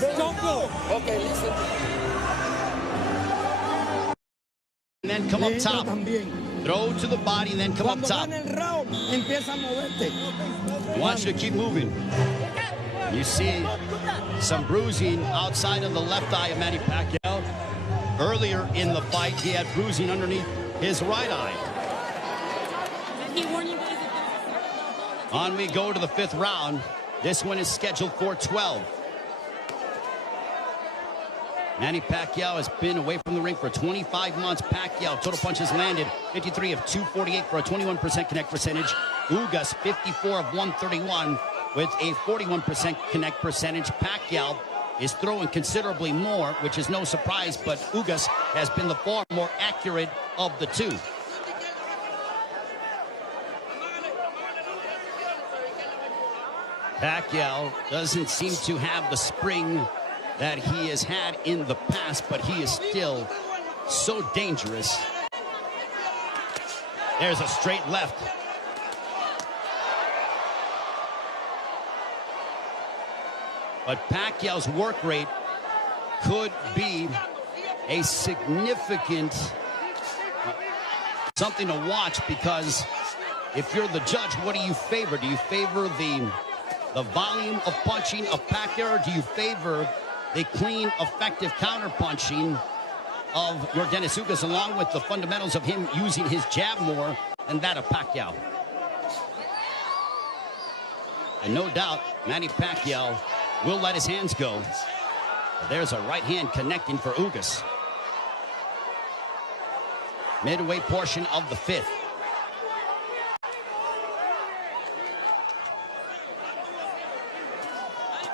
Don't go. Okay, listen. And then come up top. Throw to the body and then come up top. Wants you to keep moving. You see some bruising outside of the left eye of Manny Pacquiao. Earlier in the fight, he had bruising underneath his right eye. On we go to the 5th round. This one is scheduled for 12. Manny Pacquiao has been away from the ring for 25 months. Pacquiao, total punches landed 53 of 248 for a 21% connect percentage. Ugas, 54 of 131 with a 41% connect percentage. Pacquiao is throwing considerably more, which is no surprise, but Ugas has been the far more accurate of the two. Pacquiao doesn't seem to have the spring that he has had in the past, but he is still so dangerous. There's a straight left. But Pacquiao's work rate could be a significant something to watch, because if you're the judge, what do you favor? Do you favor the volume of punching of Pacquiao, or do you favor the clean, effective counter-punching of your Dennis Ugas, along with the fundamentals of him using his jab more than that of Pacquiao? And no doubt, Manny Pacquiao will let his hands go. There's a right hand connecting for Ugas. Midway portion of the 5th.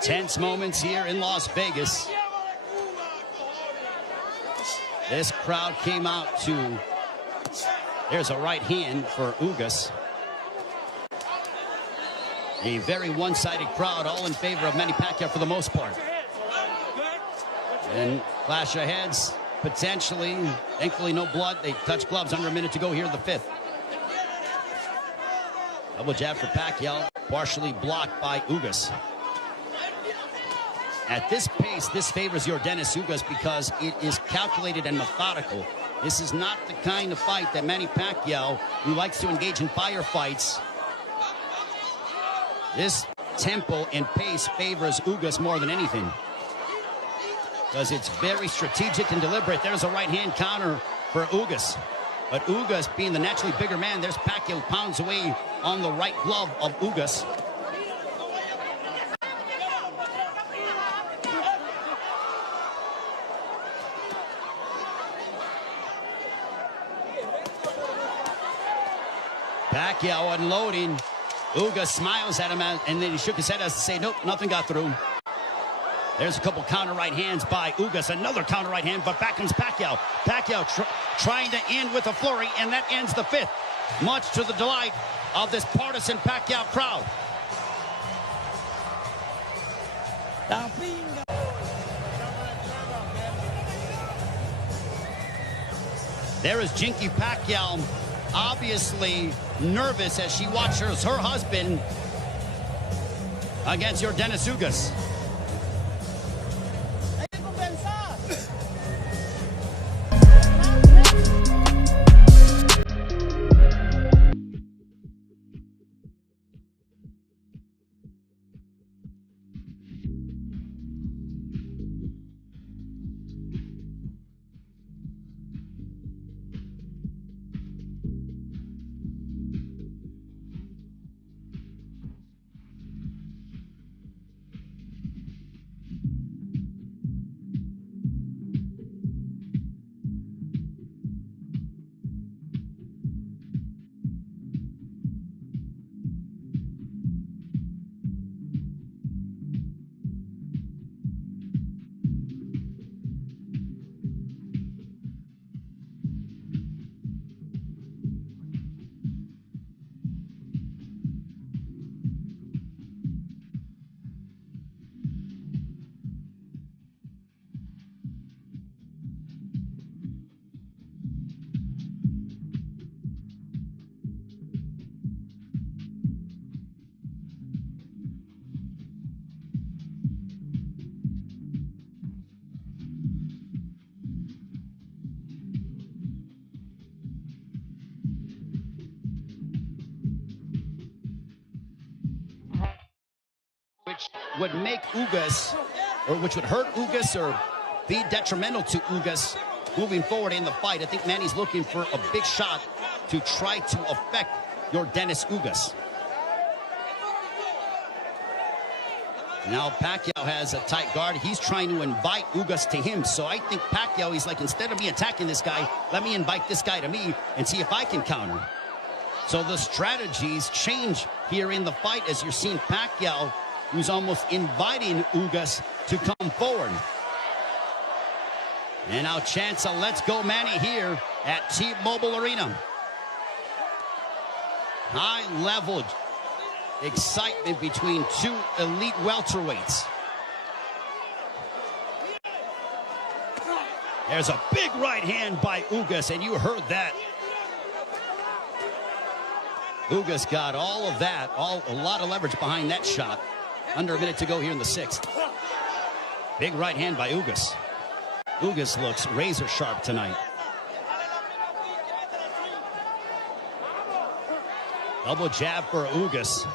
Tense moments here in Las Vegas. This crowd came out to... There's a right hand for Ugas. A very one-sided crowd, all in favor of Manny Pacquiao for the most part. And clash of heads, potentially. Thankfully, no blood. They touch gloves under a minute to go here in the 5th. Double jab for Pacquiao, partially blocked by Ugas. At this pace, this favors your Dennis Ugas because it is calculated and methodical. This is not the kind of fight that Manny Pacquiao, who likes to engage in firefights. This tempo and pace favors Ugas more than anything, because it's very strategic and deliberate. There's a right-hand counter for Ugas. But Ugas, being the naturally bigger man, there's Pacquiao who pounds away on the right glove of Ugas. Pacquiao unloading. Ugas smiles at him, and then he shook his head as to say, nope, nothing got through. There's a couple counter right hands by Ugas. Another counter right hand, but back comes Pacquiao. Pacquiao trying to end with a flurry, and that ends the 5th. Much to the delight of this partisan Pacquiao crowd. There is Jinky Pacquiao, obviously nervous as she watches her husband against your Dennis Ugas. which would make Ugas, or which would hurt Ugas or be detrimental to Ugas moving forward in the fight. I think Manny's looking for a big shot to try to affect your Dennis Ugas. Now Pacquiao has a tight guard. He's trying to invite Ugas to him. So I think Pacquiao, he's like, instead of me attacking this guy, let me invite this guy to me and see if I can counter. So the strategies change here in the fight as you're seeing Pacquiao, who's almost inviting Ugas to come forward. And now chance of Let's Go Manny here at T-Mobile Arena. High level excitement between two elite welterweights. There's a big right hand by Ugas, and you heard that. Ugas got all of that, a lot of leverage behind that shot. Under a minute to go here in the 6th. Big right hand by Ugas. Ugas looks razor sharp tonight. Double jab for Ugas.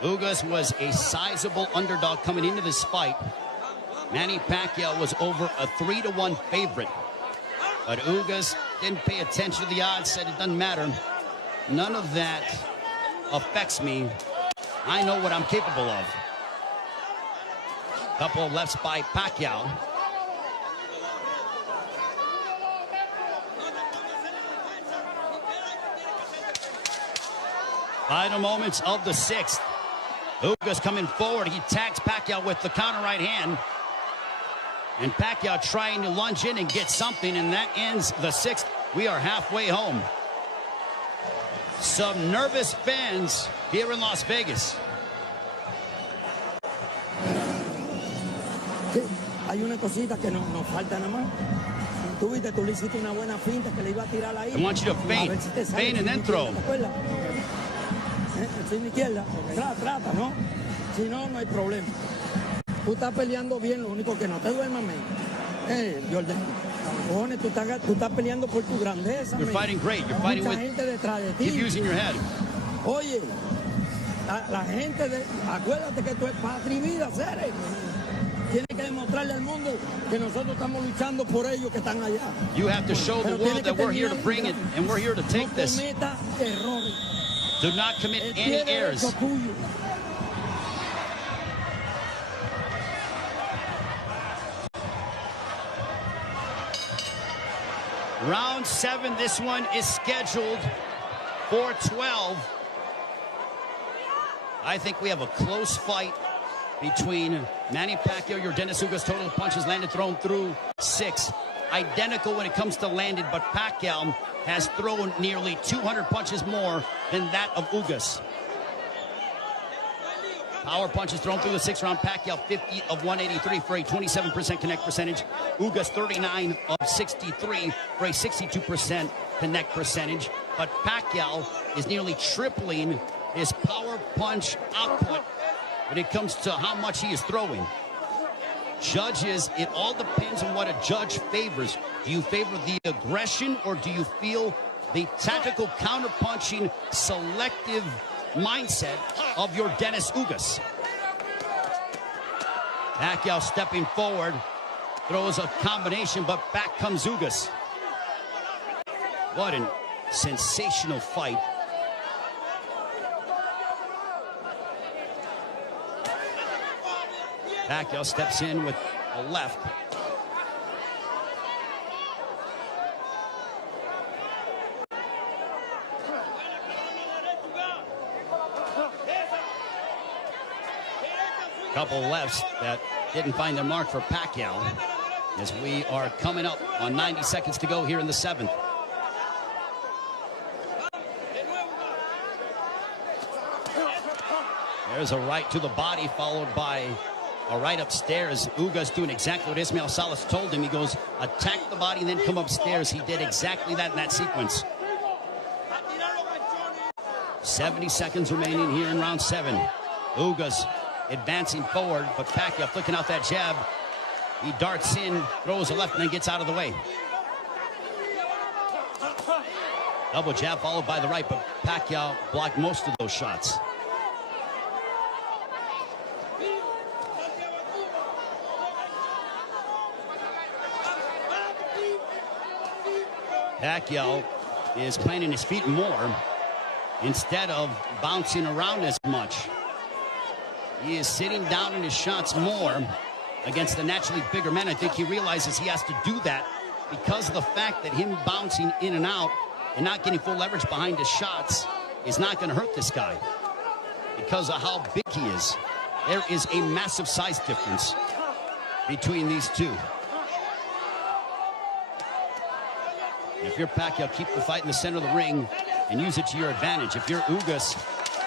Ugas was a sizable underdog coming into this fight. Manny Pacquiao was over a 3-1 favorite. But Ugas didn't pay attention to the odds, said it doesn't matter. None of that affects me. I know what I'm capable of. Couple of lefts by Pacquiao. Final moments of the 6th. Ugas coming forward. He tags Pacquiao with the counter right hand. And Pacquiao trying to lunge in and get something, and that ends the 6th. We are halfway home. Some nervous fans here in Las Vegas. Sí, hay una cosita que nos falta nada más. Tú viste, tú le hiciste una buena finta que le iba a tirar ahí. I want you to feint, feint and then throw. Sin izquierda, trata, ¿no? Si no, no hay problema. Tú estás peleando bien, lo único que no te duermas, men. Jordan, cojones, tú estás peleando por tu grandeza, You're fighting great. You're fighting with... gente detrás de ti. Keep using your head. Oye, la gente, acuérdate que tú es patria y vida, seres. Tienes que demostrarle al mundo que nosotros estamos luchando por ellos que están allá. You have to show the world that we're here to bring it, and we're here to take this. Do not commit any errors. Round 7, this one is scheduled for 12. I think we have a close fight between Manny Pacquiao, your Dennis Ugas, total punches landed, thrown through 6. Identical when it comes to landed, but Pacquiao has thrown nearly 200 punches more than that of Ugas. Power punches thrown through the 6th round. Pacquiao 50 of 183 for a 27% connect percentage. Ugas 39 of 63 for a 62% connect percentage. But Pacquiao is nearly tripling his power punch output when it comes to how much he is throwing. Judges, it all depends on what a judge favors. Do you favor the aggression, or do you feel the tactical counterpunching selective mindset of your Dennis Ugas? Pacquiao stepping forward, throws a combination, but back comes Ugas. What a sensational fight. Pacquiao steps in with a left. Couple lefts that didn't find their mark for Pacquiao as we are coming up on 90 seconds to go here in the 7th. There's a right to the body followed by a right upstairs. Ugas doing exactly what Ismael Salas told him. He goes, attack the body and then come upstairs. He did exactly that in that sequence. 70 seconds remaining here in round 7. Ugas advancing forward, but Pacquiao flicking out that jab. He darts in, throws a left, and then gets out of the way. Double jab followed by the right, but Pacquiao blocked most of those shots. Pacquiao is planting his feet more instead of bouncing around as much. He is sitting down in his shots more against the naturally bigger men. I think he realizes he has to do that because of the fact that him bouncing in and out and not getting full leverage behind his shots is not going to hurt this guy because of how big he is. There is a massive size difference between these two. If you're Pacquiao, keep the fight in the center of the ring and use it to your advantage. If you're Ugas,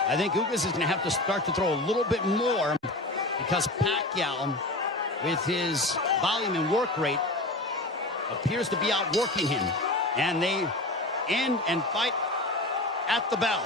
I think Ugas is going to have to start to throw a little bit more because Pacquiao, with his volume and work rate, appears to be outworking him. And they end and fight at the bell.